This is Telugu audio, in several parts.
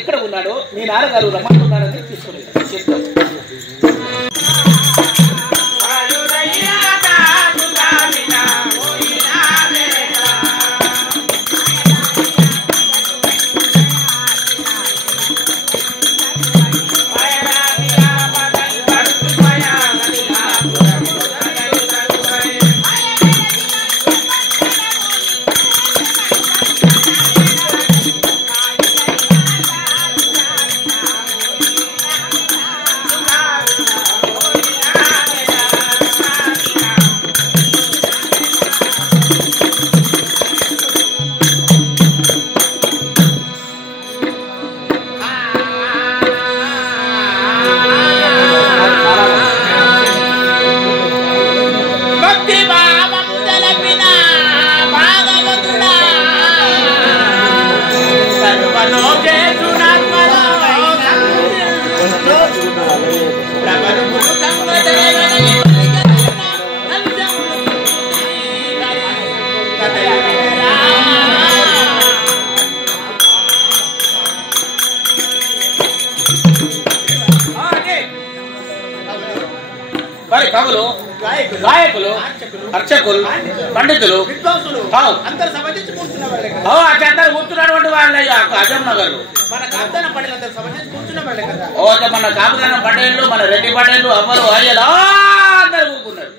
ఎక్కడ ఉన్నాడో మీ నాన్నగారు రమ్మంటున్నారని తీసుకుని చెప్తాను. కవులు, గాయకులు, అర్చకులు, పండితులు అందరూ కూర్చున్నటువంటి వాళ్ళ అజం నగర్ మన కాపుదాన పటేళ్ళు, మన రెడ్డి పటేళ్ళు, అవ్వలు, అయ్యలు అందరూ కూర్చున్నారు.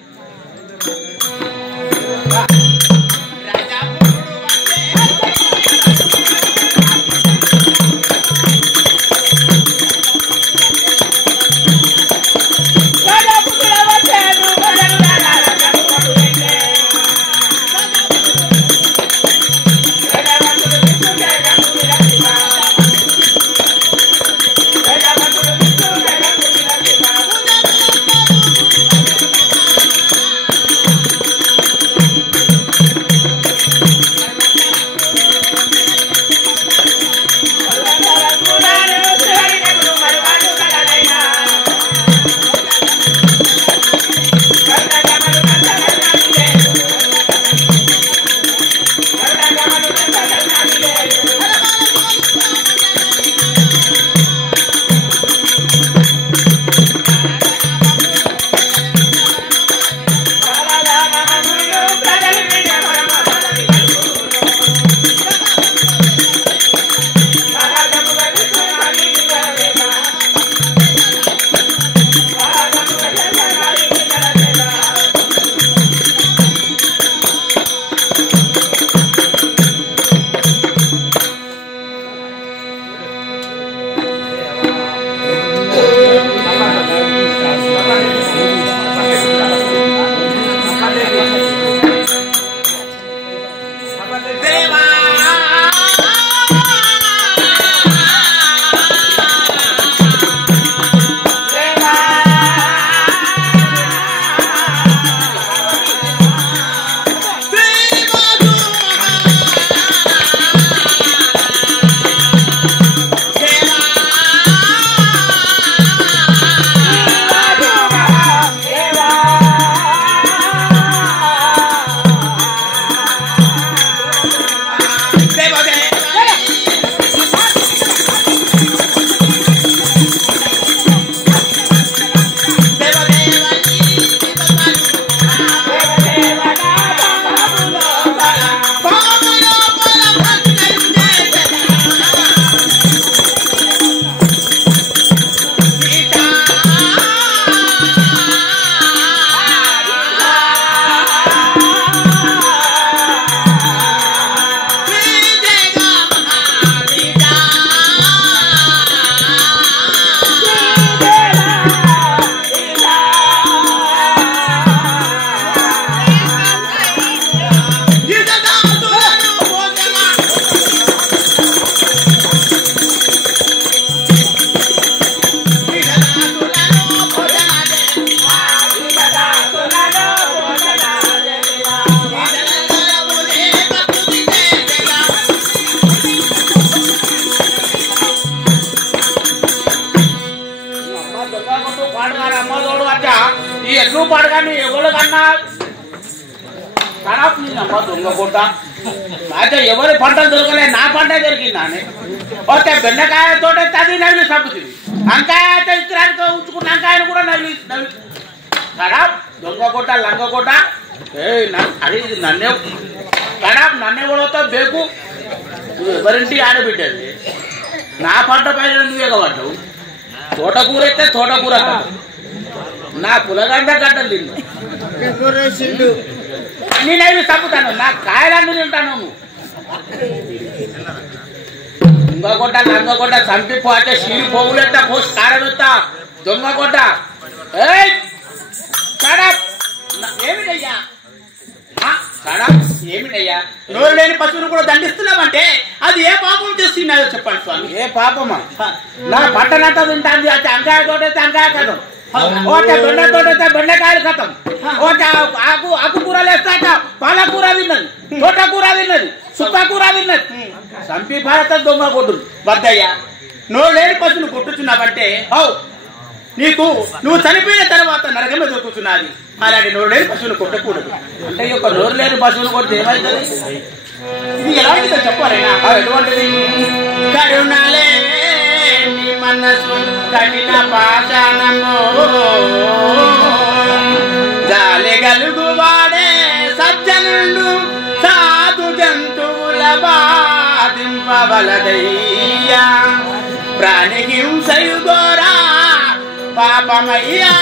అయితే ఎవరి పంటలు దొరకలేదు, నా పంట దొరికిందా అని ఓకే. బెండకాయతో అది నవ్వి చంపుతుంది, వంకాయ అయితే ఇతరానికి ఉంచుకున్న వంకాయను కూడా నవ్వి కదా. దొంగ కొట్ట లంగ కొట్ట అది నన్నే కదా, నన్నే కూడా బేకు. నువ్వు ఎవరింటి ఆడబిడ్డది, నా పంట పైన నువ్వే పడ్డావు. తోటకూర అయితే తోటకూర కాదు, నా పులగంట గడ్డలు తిండు అన్ని నవ్వి చంపుతాను, నా కాయలన్నీ తింటాను. నువ్వు దొంగ కొట్ట లంగ కొట్ట చంపి పోతే సీలు పోగులెత్తా పోసి కారబెత్తా దొంగ కొట్ట. ఏమిటయ్యా ఏమిటయ్యా, నోరు లేని పశువును కూడా దండిస్తున్నామంటే అది ఏ పాపం చేస్తున్నాయో చెప్పండి స్వామి. ఏ పాపమా? నా పట్టనంతా తింటాంది. అది అంకాయ తోటైతే అంకాయ కథం, ఓకే బెండ తోటైతే బెండకాయలు కథం, ఓకే ఆకుకూరలు వేస్తాక పాలకూర తిన్నది, తోటకూర తిన్నది, సుక్కకూర తిన్నది. చంపి భారత దొంగ కొట్టుడు వద్దయ్యా. నోరు లేని పశువును కొట్టుచున్నావంటే నువ్వు చనిపోయిన తర్వాత నరకమే దొరుకుతున్నది. అలాంటి నోరు లేని పశువును కొట్టకూడదు. అంటే ఈ యొక్క నోరు లేని పశువును కొడితే ఏమైతుంది? ఇది ఎలాంటిదో చెప్పాలైనా. ఎటువంటిది? కరుణలేని మనసు కఠిన పాషాణము, జాలి గలుగు వాడే సజ్జనులు సాధు జంతువుల బాధింపవలదయ్యా. ప్రాణి హింసయు గోరా పాపమయ్యా.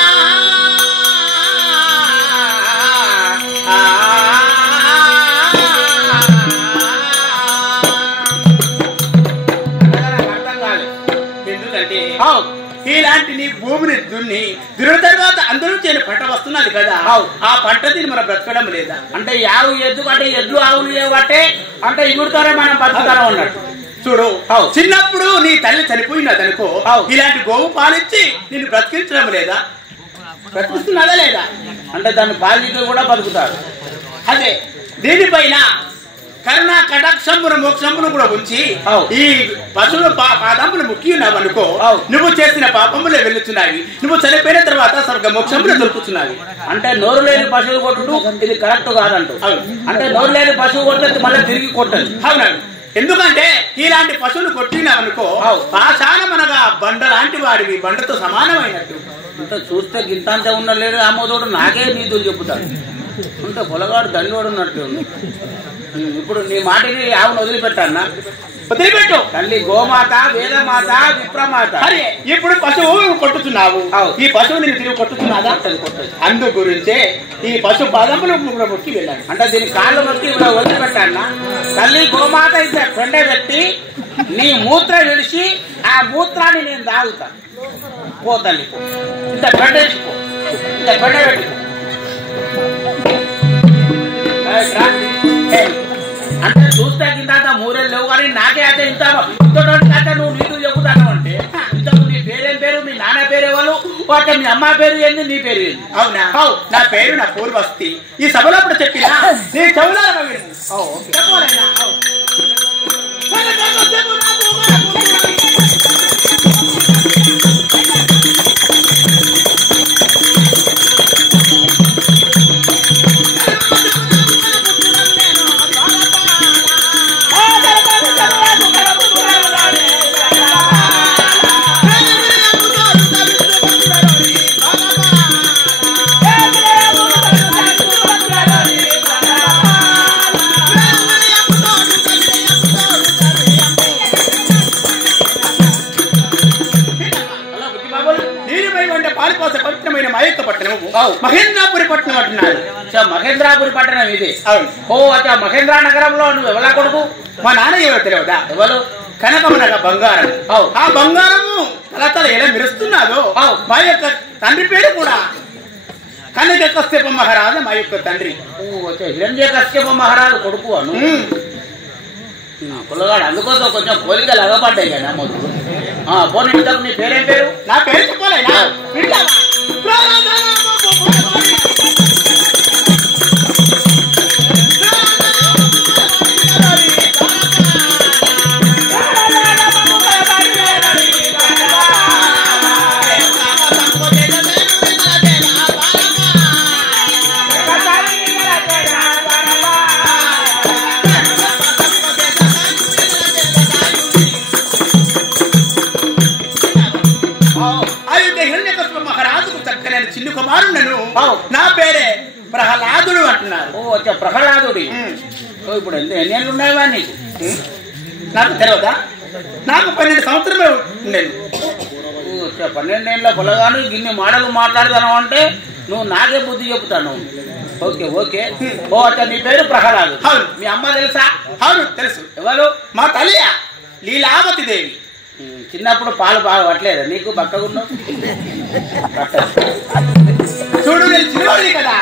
ఎందుకంటే ఇలాంటి నీ భూమిని దున్న తర్వాత అందరూ చేయని పంట వస్తున్నది కదా, ఆ పంట తిని మనం బ్రతకడం లేదా? అంటే యావు ఎద్దు కంటే ఎద్దు ఆవులు ఏవట్టే అంటే ఇగురుతారే మనం బతుకుతారా అన్నట్టు. చూడు, చిన్నప్పుడు నీ తల్లి చనిపోయినదనుకో, ఇలాంటి గోవు పాలిచ్చి నిన్ను బ్రతికించడం లేదా? బ్రతికిస్తున్నదా లేదా? అంటే దాన్ని పాలిచ్చి కూడా బతుకుతారు. అదే దీనిపైన కరుణా కటాక్షంబున మోక్షంబును కూడా ఉంచి ఈ పశువుల పాదములు ముక్కి ఉన్నావు అనుకో, నువ్వు చేసిన పాపములే వెళ్తున్నాయి. నువ్వు చనిపోయిన తర్వాత స్వర్గ మోక్షంబులు దొరుకుతున్నాయి. అంటే నోరు లేని పశువులు కొట్టుడు ఇది కరెక్ట్ కాదంటూ. అంటే నోరు లేని పశువు కొట్టే మళ్ళీ తిరిగి కొట్టదు. అవునండి. ఎందుకంటే ఇలాంటి పశువులు కొట్టినావనుకో పాషాణమనగా బండ లాంటి వాడివి, బండతో సమానమైనట్టు. ఇంత చూస్తే గింతంతే ఉన్న లేదు ఆమోదోడు నాకే నీతులు చెప్పుతాడు. ఇంత పొలగాడు దండోడు ఉన్నట్టు. ఇప్పుడు నీ మాటని ఆవును వదిలిపెట్టన్నా? వదిలిపెట్టు. తల్లి గోమాత, వేదమాత, విప్రమాత. అరే ఇప్పుడు పశువు కొట్టుతున్నావు, ఈ పశువు నేను తిరిగి కొట్టుతున్నాదా? అందు గురించే ఈ పశు పాదములు మొక్కి వెళ్ళాను. అంటే దీని కాళ్ళు మొక్కి వదిలిపెట్టానా? తల్లి గోమాత ఇద్దరు పెండ పెట్టి నీ మూత్ర విడిచి ఆ మూత్రాన్ని నేను తాగుతాను. పో తల్లి, ఇంత పెండ వేసిపో, ఇంత పెండ పెట్టుకో. అంటే చూస్తే కింద మూరేళ్ళు లేవు కానీ నాకే అయితే ఇంత ఇంతోటి నువ్వు నీకు చెబుతాను అంటే ఇంతకు నీ పేరేం పేరు, మీ నాన్న పేరు ఎవరు, అంటే మీ అమ్మ పేరు ఏంది, నీ పేరు ఏంది? అవునా? నా పేరు నా పూర్వస్తి. ఈ సభలో అప్పుడు చెప్పినా నీ చెవులో చెప్పాలైనా మహేంద్రాపురి పట్టణం అంటున్నారు. మహేంద్రాపురి పట్టణం ఇది. ఓ అచ్చా, మహేంద్ర నగరంలో నువ్వు ఎవరా కొడుకు? మా నాన్న ఎవరో తెలియదా? ఎవరు? కనకమనగా బంగారం. ఆ బంగారము తలతల ఎలా మెరుస్తున్నాదో మా యొక్క తండ్రి పేరు కూడా కనక కశ్యప మహారాజు మా యొక్క తండ్రి. హిరణ్య కశ్యప మహారాజు కొడుకు అను పుల్లగాడు. అందుకోసం కొంచెం పోలికలు అగపడ్డాయి కదా మొదలు. పోనీ నీ పేరేం పేరు? నా పేరు చెప్పలేనా? నా పేరే ప్రహ్లాదుడు అంటున్నారు. ఓ వచ్చా ప్రహ్లాదుడి. ఇప్పుడు ఎన్నేళ్ళు ఉన్నాయా నీకు? నాకు తెలియదా? నాకు 12 సంవత్సరమే ఉండేది. 12 ఏళ్ళ పొలగాను గిన్ని మాటలు మాట్లాడతాను అంటే నువ్వు నాకే బుద్ధి చెప్తాను. Okay okay. ఓ అచ్చా నీ పేరు ప్రహ్లాదు. అవును. మీ అమ్మ తెలుసా? అవును తెలుసు. ఎవరు? మా తల్లి లీలావతి దేవి. చిన్నప్పుడు పాలు బాగా పట్టలేదా నీకు? బక్కగున్నావు చూడు నేను చిన్నవాడిని కదా.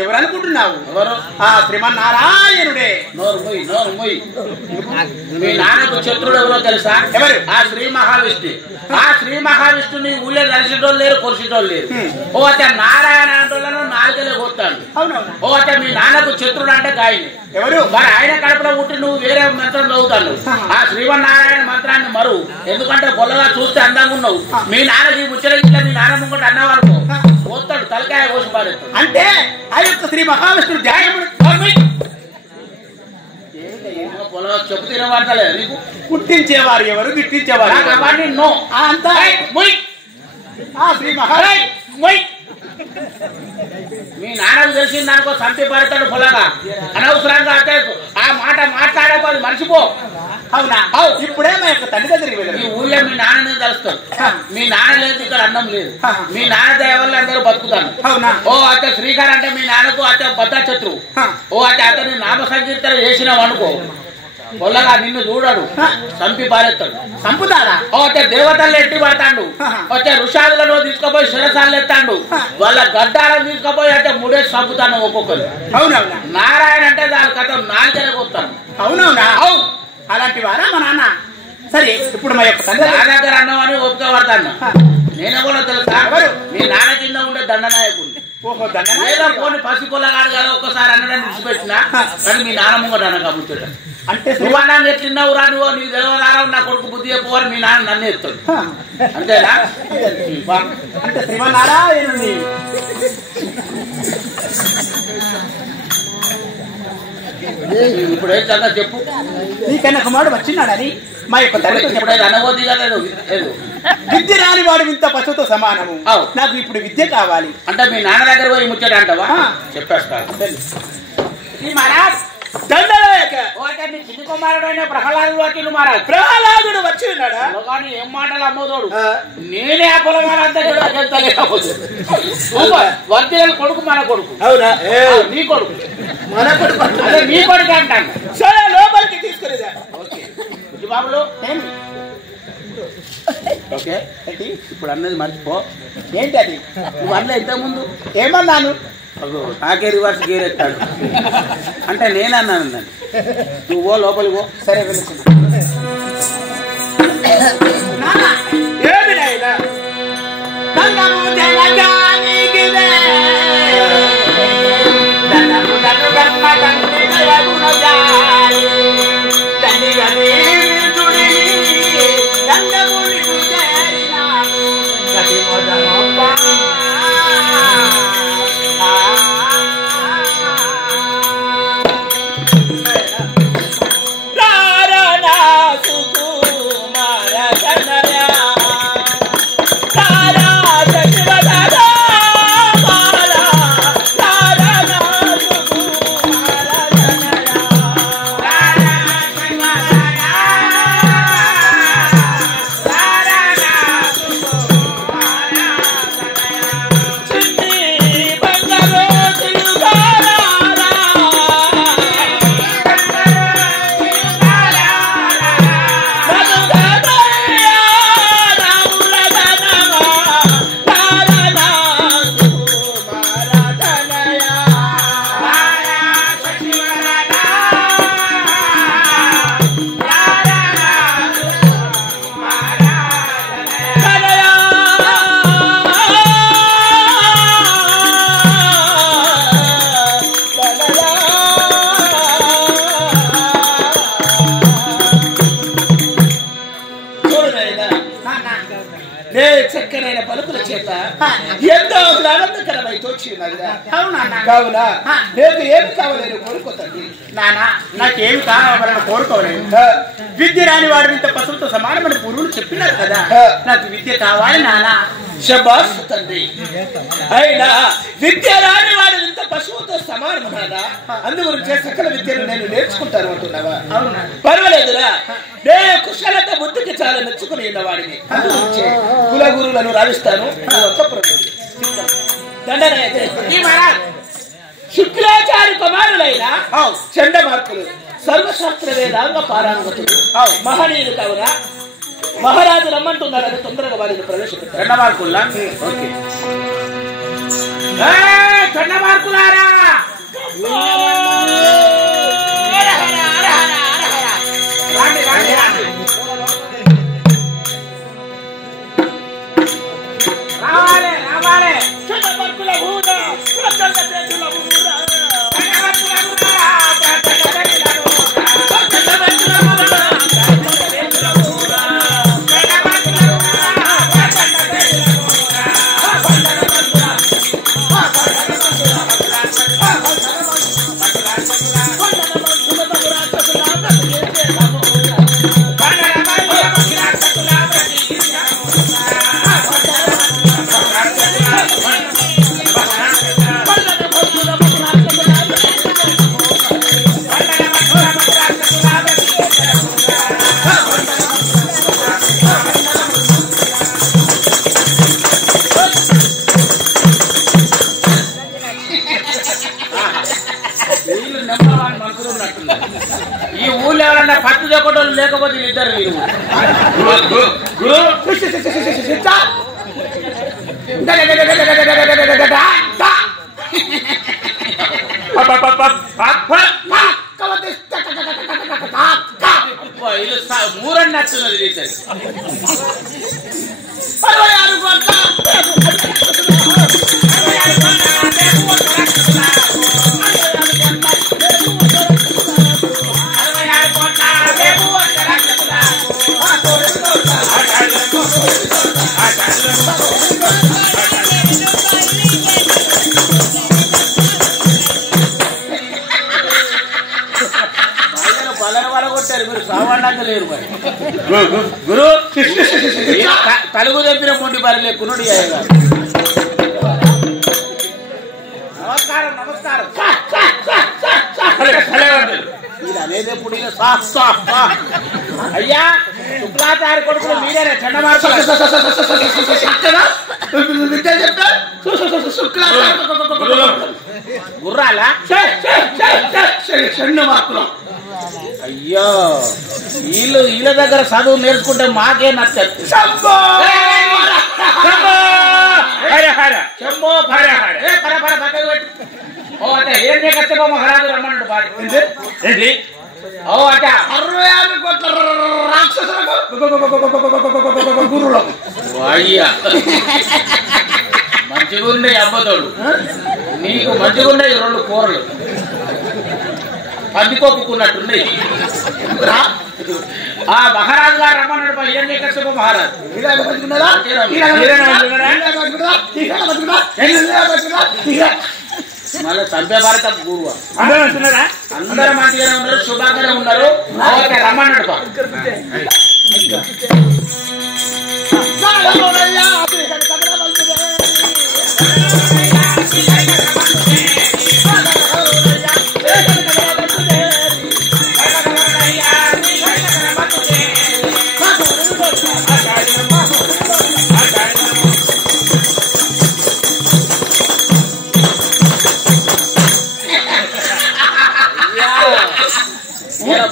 ఎవరు అనుకుంటున్నావు? ఎవరు? ఆ శ్రీమన్నారాయణుడే. నోరు మొయ్ నోరు మొయ్. మీ నాన్నకు శత్రుడు ఎవరో తెలుసా? ఎవరు? ఆ శ్రీ మహావిష్ణు. ఆ శ్రీ మహావిష్ణుని ఊళ్ళో నడిచేటోళ్ళు లేరు, కొలిసేటోళ్ళు లేరు. ఓ అచ్చా నారాయణ అంటోళ్ళను నాలుగలే కొత్తాడు. అవునవును. ఓ అచ్చా మీ నాన్నకు శత్రుడు అంటే గాయని. ఎవరు? మరి ఆయన కడుపులో పుట్టి నువ్వు వేరే మంత్రం చదువుతాను. ఆ శ్రీమన్నారాయణ మంత్రాన్ని మరు. ఎందుకంటే పొల్లగా చూస్తే అందంగా ఉన్నావు. మీ నాన్నకి ముచ్చట మీ నాన్న ముంగట అన్నవాడు పోతాడు, తలకాయ కోసి పారేస్తాడు. అంటే ఆ యొక్క శ్రీ మహావిష్ణుడు ధ్యాయముడు పొలగా చెప్పు తినబడతలేదు నీకు. పుట్టించేవారు ఎవరు, గిట్టించేవారు అవన్నీ నో. అంతా ఆ శ్రీ మహారాజ్ మీ నాన్నకు తెలిసింది దానికో సంతి పడతాడు పొలగా. అనవసరంగా అంటే ఆ మాట మాట్లాడకపోతే మర్చిపో. అవునా? ఇప్పుడే మా యొక్క తండ్రి దగ్గరికి వెళ్ళారు. ఈ ఊళ్ళో మీ నాన్ననే తెలుస్తాడు. మీ నాన్న లేదు, ఇక్కడ అన్నం లేదు. మీ నాన్న దయ వల్ల అందరూ బతుకుతాను. అవునా? ఓ అత్త శ్రీకార్ అంటే మీ నాన్నకు అత్త బద్ద శత్రువు. ఓ అత్త అతని నామ సంకీర్తన చేసినావు అనుకో పొల్లగా నిన్ను చూడడు, చంపి పారేస్తాడు. చంపుతాడా? ఓ అత్త దేవతలు ఎట్టి పడతాడు. వచ్చే ఋషాదులను తీసుకుపోయి శిరసాలు ఎత్తాడు. వాళ్ళ గడ్డాలను తీసుకుపోయి అంటే మూడేసి చంపుతాను ఒక్కొక్కరు. అవునవునా? నారాయణ అంటే దాని కథ నాలుగనే పోతాను. అవునవునా? అవు అలాంటి వారా మా నాన్న? సరే ఇప్పుడు మా యొక్క తండ్రి నా దగ్గర అన్నమని ఓపిక పడతాను. నేనే కూడా తెలుసా? మీ నాన్న కింద ఉండే దండనాయకుడు. ఓహో దండన. లేదా పోనీ పసి పొల్లగాడు కదా ఒక్కసారి అన్నదాన్ని విడిచిపెట్టినా కానీ మీ నాన్న ముంగట అన్న ముచ్చట. అంటే నువ్వు అన్నాను ఎట్లున్నావు రా నువ్వు నీ దేవరావు నా కొడుకు బుద్ధి చెప్పవాలి మీ నాన్న నన్ను ఎత్తాడు. అంతేనా? అంటే శ్రీమన్నారాయణుని ఇప్పుడు ఏం చక్కగా చెప్పు. నీకన్నా కుమారుడు వచ్చినాడని మా యొక్క తండ్రి ఇప్పుడైతే అనబోద్ది కదా విద్య రాని వాడు ఇంత పశువుతో సమానము. నాకు ఇప్పుడు విద్య కావాలి అంటే మీ నాన్న దగ్గర పోయి ముచ్చట అంటావా? చెప్పేస్తాను. చిన్ని కుమారుడు అయినా ప్రహ్లాదుడు వచ్చిండు మహారాజ్. ప్రహ్లాదుడు వచ్చి ఉన్నాడా? కానీ ఏం మాటలు అమ్మోదోడు. నేనే ఆ పొలగాలంతా వర్తీయుల కొడుకు మన కొడుకు. అవునా? నీ కొడుకు మన కొడుకు అదే నీ కొడుకు అంటాను. సరే లోపలికి తీసుకునేదా? ఓకే బాబులు ఓకే ఇప్పుడు అన్నది మర్చిపో. ఏంటి అది? నువ్వు అన్న ఇంతకుముందు ఏమన్నాను? నాకే రివర్స్ గేర్ ఎత్తాడు అంటే నేనన్నాను దాన్ని. నువ్వు లోపలికి పో. సరే వెళ్తున్నా. ఏమి నాయనా? రారా చక్కనైన పలుకుల చేత ఎంతో ఆనందకరమై తోచినదిరా. అవునా కావున నేను ఏమి కావాలని కోరుకోతండి. నానా నాకేమి కావాలని కోరుకోలేదు. విద్య రాని వాడు ఇంత పశువుతో సమానమైన పురువులు చెప్పినారు కదా, నాకు విద్య కావాలి నానా. శబాష్ తండ్రి. అయినా విద్య రాని వాడు ఇంత పశువుతో సమానమన్నాడా? అందుగురించి సకల విద్యను నేను నేర్చుకుంటాను అంటున్నావా? అవునా పర్వాలేదురా. నే కుశలత బుద్ధికి చాలా మెచ్చుకుని ఉన్నవాడిని. అందుగురించి కులగురులను రావిస్తాను. శుక్లాచార్య కుమారులైన చండమార్కులు సర్వశాస్త్ర వేదాంగ పారాంగతులు మహనీయులు కావున మహారాజు రమ్మంటున్నారని తొందరగా వారిని ప్రవేశపెట్టారు. చండమార్కుల్లా చండమార్కులారా రావాలి రావాలి. చండమార్కుల ఊర ఈ ఊళ్ళో ఎవరన్నా పట్టు చెప్పటం లేకపోతే ఇద్దరు ఇల్లు మూరని నచ్చున్నది ఇద్దరు. మీరు సామాన్యంగా లేరు మరి. గురు తలుగు తెప్పిన మొండి పని లేకున్నాడు. నమస్కారం నమస్కారం. ఇది అనేది ఎప్పుడు అయ్యా శుక్లాచార్య కొడుకులు మీరేనా చండమార్కులు? గుర్రాలా చండమార్కులు? అయ్యో వీళ్ళ దగ్గర చదువు నేర్చుకుంటే మాకే నచ్చదు. ఏం చేయకచ్చో మహారాజు రమ్మన్నాడు. ఓ అట 66 కోట్ల రాక్షసులకు అయ్యా మంచిగా ఉండే అబ్బతోడు. నీకు మంచిగా ఉండే 2 కూరలు పందికొక్కున్నట్టుంది. ఆ మహారాజు గారు రమ్మన్నాడు. ఏం చేయకచ్చో మహారాజు మళ్ళీ చంపే భారత గురువు అందరూ మంచిగానే ఉన్నారు, శుభంగానే ఉన్నారు. రమ్మన్నాడు.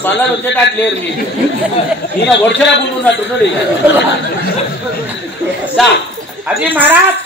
బల్లలు వచ్చేటట్టు లేరు మీరు. ఈయన ఒడిచెల గుండు ఉన్నట్టున్నాడు. అది మహారాజ్